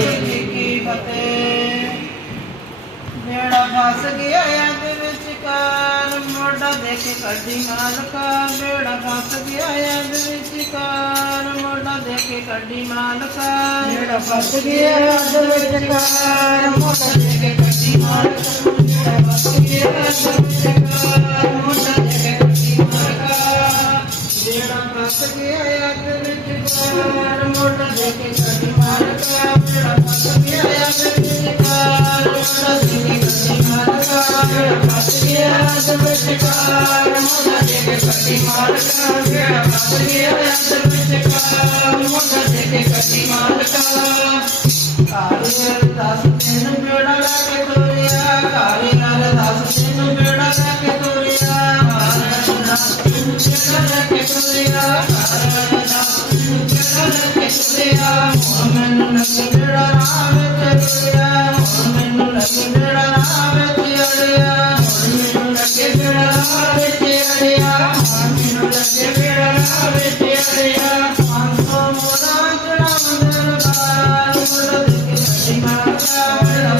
ਵਾਹਿਗੁਰੂ ਜੀ ਕੀ ਫਤਿਹ। ਜਿਹੜਾ ਫਸ ਗਿਆ ਯਾਦ ਵਿੱਚ ਕਾਰ ਮੋੜਾ ਦੇਖ ਕੱਢੀ ਮਾਲਕਾ। ਜਿਹੜਾ ਫਸ ਗਿਆ ਯਾਦ ਵਿੱਚ ਕਾਰ ਮੋੜਾ ਦੇਖ ਕੱਢੀ ਮਾਲਕਾ। ਜਿਹੜਾ ਫਸ ਗਿਆ ਯਾਦ ਵਿੱਚ ਕਾਰ ਮੋੜਾ ਦੇਖ ਕੱਢੀ ਮਾਲਕਾ। ਜਿਹੜਾ ਫਸ ਗਿਆ ਯਾਦ ਵਿੱਚ ਕਾਰ ਮੋੜਾ ਦੇਖ ਕੱਢੀ ਮਾਲਕਾ। ਜਿਹੜਾ ਫਸ ਗਿਆ ਯਾਦ ਵਿੱਚ ਕਾਰ ਮੋੜਾ ਦੇਖ ਕੱਢੀ ਮੈਨੂੰ ਨਸਲ ਜਿਹੜਾ ਆਵੇ ਤੇ ਮੈਨੂੰ ਨਸਲ ਜਿਹੜਾ ਆਵੇ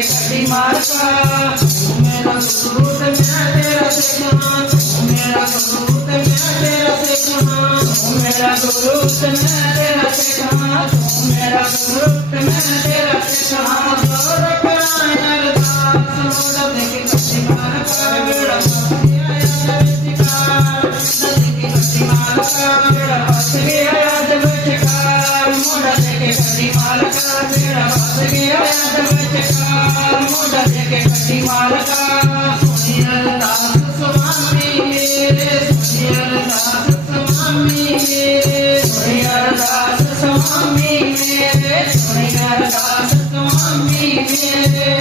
तेरी माता मेरा सबूत मैं तेरा देखना मेरा सबूत मैं तेरा देखना मेरा सबूत मैं तेरा देखना मेरा सबूत मैं तेरा देखना माल का मेरा बस गया याद बचका मोटा देखे कटी माल का सुनियल दास स्वामी मेरे सुनियल दास स्वामी सुनियल दास स्वामी सुनियल दास स्वामी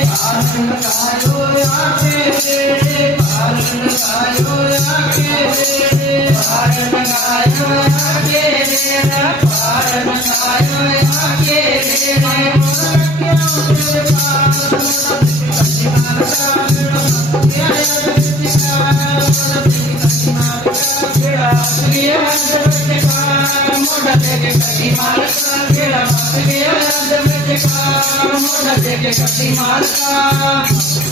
पालन कायो आके पालन कायो आके पालन कायो आके देखे कटी मारता मेरा बात गया जब के पार मोड़ देखे कटी मारता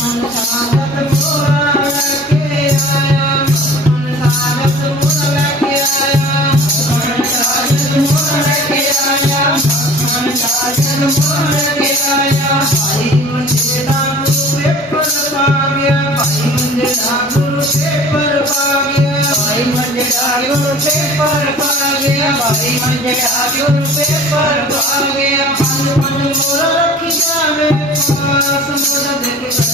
अंसागत मोरा के आया अंसागत मोरा के आया अंसागत मोरा के आया अंसागत मोरा के मंझला पे पर पा गया भाई मंझला पे पर पा गया मन मन मोरा रखी जावे पास मदद के